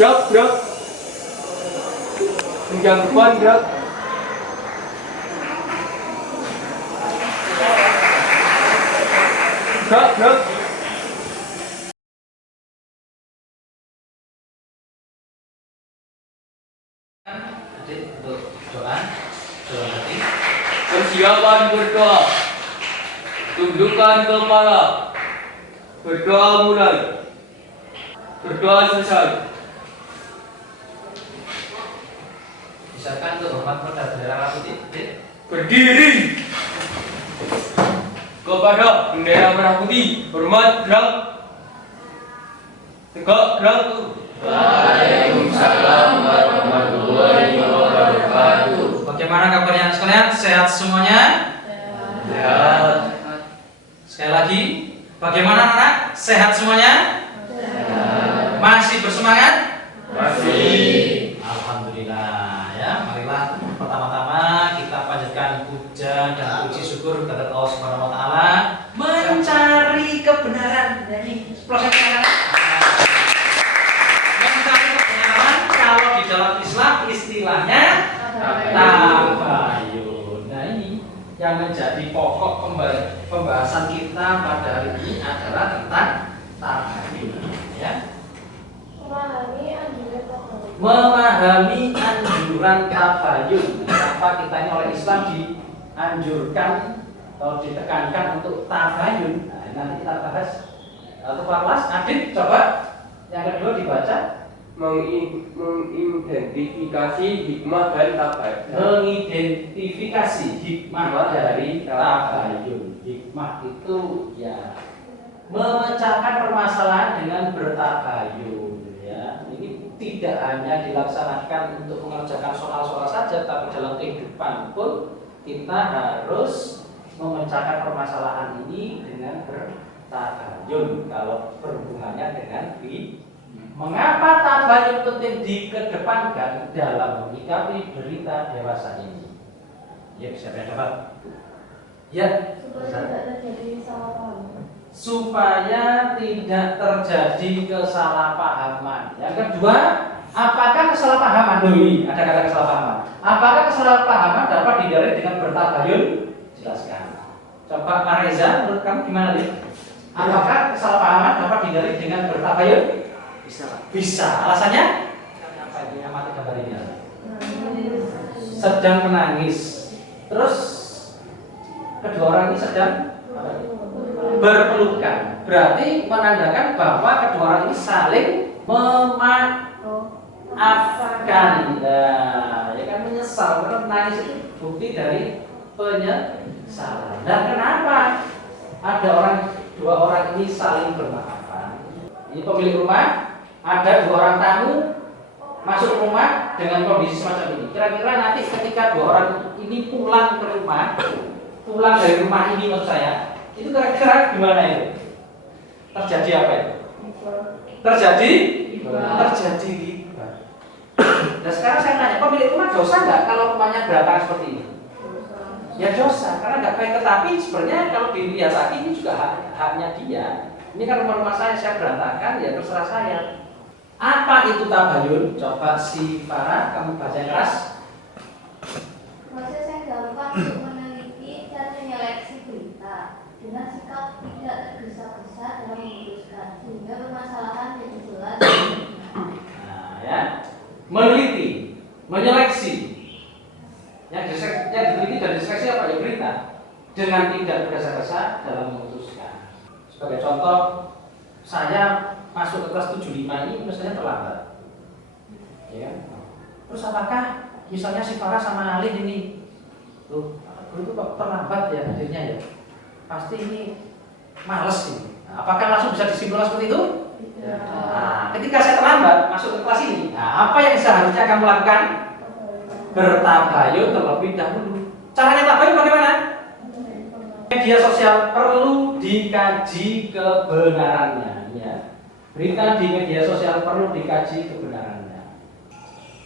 Gerak. Menjauh depan, gerak. Gerak. Adik untuk doa hati. Persiapan berdoa. Tundukkan kepala. Berdoa mulai. Berdoa selesai. Misalkan untuk hormat pada bendera merah putih, adik. Berdiri. Kepada bendera merah putih. Hormat, gerak. Tegak, gerak. Waalaikumsalam warahmatullahi wabarakatuh. Bagaimana kabarnya sekalian? Sehat semuanya? Sehat. Sekali lagi, bagaimana anak? Sehat semuanya? Masih bersemangat? Masih. Alhamdulillah ya. Marilah pertama-tama kita panjatkan puja dan puji syukur kepada Allah Subhanahu wa taala mencari kebenaran. Jadi proses mencari kebenaran kalau di dalam Islam istilahnya tabayun. Nah, ini yang menjadi pokok pembahasan kita pada hari ini adalah tentang tabayun ya. Memahami anjuran tabayun. Kenapa kita ini oleh Islam dianjurkan atau ditekankan untuk tabayun? Nah, nanti kita bahas satu kelas. Adit, coba yang kedua dibaca. Mengidentifikasi hikmah dari tabayun. Mengidentifikasi hikmah dari tabayun. Hikmah itu ya memecahkan permasalahan dengan bertabayun ya. Ini tidak hanya dilaksanakan untuk mengerjakan soal-soal saja, tapi dalam kehidupan pun kita harus memecahkan permasalahan ini dengan bertabayun kalau berhubungannya dengan mengapa tabayun penting dikedepankan dalam menyikapi berita dewasa ini? Ya, siapa yang dapat? Ya, supaya tidak terjadi kesalahpahaman. Yang kedua, apakah kesalahpahaman? Ada kata kesalahpahaman. Apakah kesalahpahaman dapat dihindari dengan bertabayun? Jelaskan. Coba Pak Reza, menurut kamu gimana nih? Apakah kesalahpahaman dapat dihindari dengan bertabayun? Bisa. Alasannya? Apa ini? Amati gambar ini. Sedang menangis. Terus kedua orang ini sedang berpelukan. Berarti menandakan bahwa kedua orang ini saling memaafkan. Nah, ya kan menyesal karena menangis itu bukti dari penyesalan. Dan kenapa ada dua orang ini saling bermaafan? Ini pemilik rumah. Ada dua orang tamu masuk rumah dengan kondisi semacam ini. Kira-kira nanti ketika dua orang ini pulang ke rumah, pulang dari rumah ini menurut saya, itu kira-kira gimana itu? Terjadi apa itu? Terjadi riba. Nah sekarang saya tanya, pemilik rumah dosa nggak kalau rumahnya berantakan seperti ini? Ya dosa, karena nggak baik. Tetapi sebenarnya kalau dilihat lagi ini juga haknya dia. Ini kan rumah saya berantakan, ya terserah saya. Apa itu tabayun? Coba si Farah, kamu baca yang keras. Proses yang gampang untuk meneliti dan menyeleksi berita dengan sikap tidak tergesa-gesa dalam memutuskan sehingga permasalahan jadi jelas. Nah, ya, meneliti, menyeleksi. Yang diteliti dan diseleksi apa ya berita dengan tidak tergesa-gesa dalam memutuskan. Sebagai contoh, saya masuk ke kelas 75 ini mestinya terlambat. Ya. Terus apakah misalnya si Farah sama Alin ini guru itu kok terlambat ya hadirnya ya? Pasti ini males ini. Nah, apakah langsung bisa disimpulkan seperti itu? Nah, ketika saya terlambat masuk ke kelas ini, nah, apa yang seharusnya kamu lakukan? Bertabayun terlebih dahulu. Caranya tabayun bagaimana? Media sosial perlu dikaji kebenarannya, ya. Berita di media sosial perlu dikaji kebenarannya.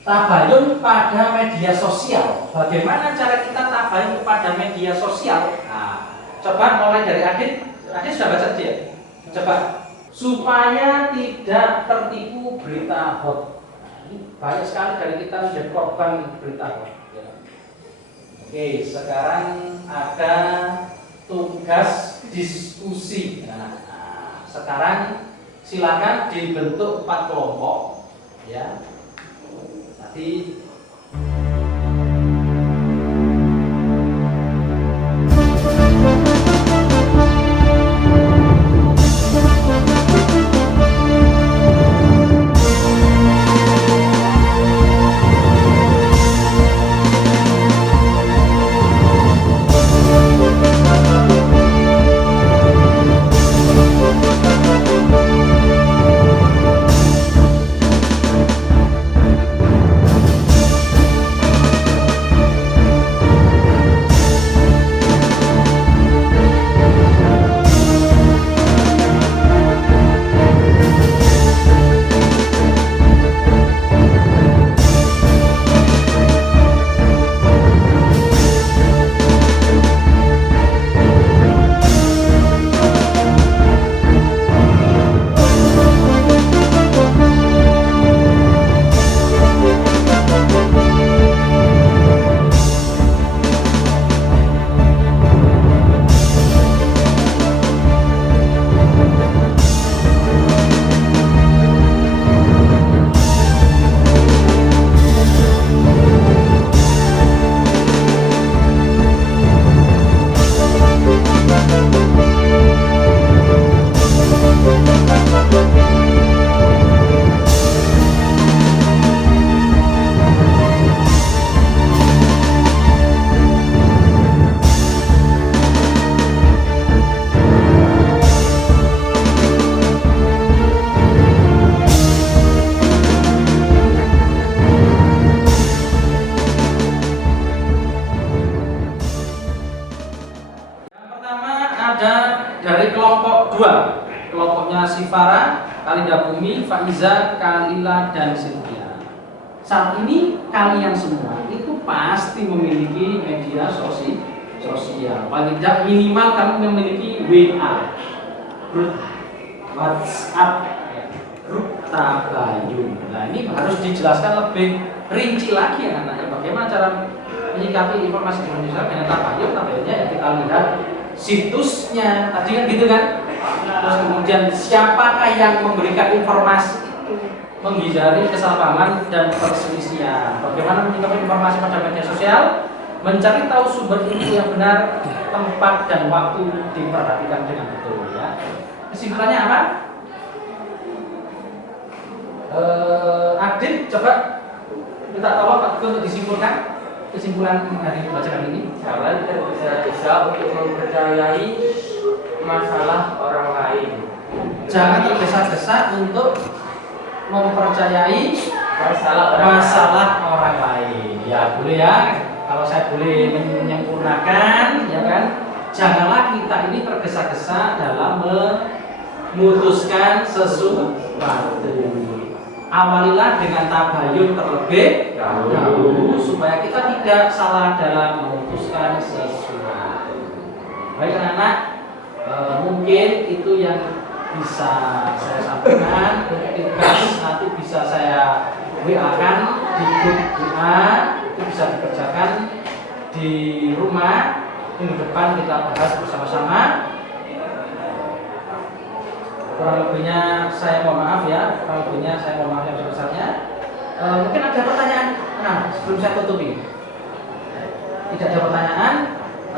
Tabayun pada media sosial. Bagaimana cara kita tabayun kepada media sosial? Nah, coba mulai dari Adit. Adit sudah baca dia. Coba supaya tidak tertipu berita hoax. Ini banyak sekali dari kita menjadi korban berita hoax. Ya. Oke, sekarang ada tugas diskusi. Nah, sekarang silakan dibentuk 4 kelompok. Ya, nanti ada dari kelompok 2, kelompoknya Sifara, Kalida Bumi, Faiza, Kalila, dan Sylvia. Saat ini kalian semua itu pasti memiliki media sosial. Paling tidak minimal kamu memiliki WA, grup WhatsApp, grup Tabayun. Nah, ini harus dijelaskan lebih rinci lagi ya anak-anak. Bagaimana cara menyikapi informasi di Indonesia dengan Tabayun? Tabayunnya yang kita lihat situsnya tadi kan gitu kan. Terus kemudian siapakah yang memberikan informasi itu, menghindari kesalahpahaman dan perselisihan. Bagaimana menyikapi informasi pada media sosial, mencari tahu sumber info yang benar, tempat dan waktu diperhatikan dengan betul ya. Kesimpulannya apa? Adit coba kita tolong Pak untuk disimpulkan kesimpulan dari pembacaan ini. Jangan tergesa-gesa untuk mempercayai masalah orang lain. Jangan tergesa-gesa untuk mempercayai Masalah orang lain. Ya boleh ya. Kalau saya boleh menyempurnakan, ya kan. Janganlah kita ini tergesa-gesa dalam memutuskan sesuatu. Awalilah dengan tabayun terlebih dahulu supaya kita tidak salah dalam memutuskan sesuatu. Baik anak-anak, mungkin itu yang bisa saya sampaikan. Tugas nanti bisa saya WA-kan di grup WA, itu bisa dikerjakan di rumah. Minggu depan kita bahas bersama-sama. Kurang lebihnya saya mohon maaf ya, yang sebesar-besarnya. Mungkin ada pertanyaan. Nah, sebelum saya tutupi, tidak ada pertanyaan.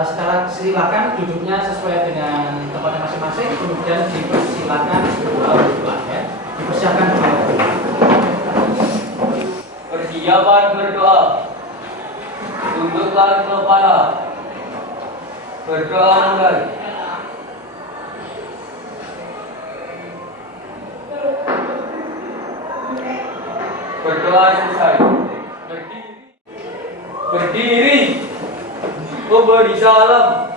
Sekarang silakan duduknya sesuai dengan tempatnya masing-masing, kemudian dipersilakan berdoa ya. Dipersiapkan berdoa. Persiapan berdoa. Tundukkan kepala. Berdoa mulai. Berdoa selesai. Berdiri. Memberi salam.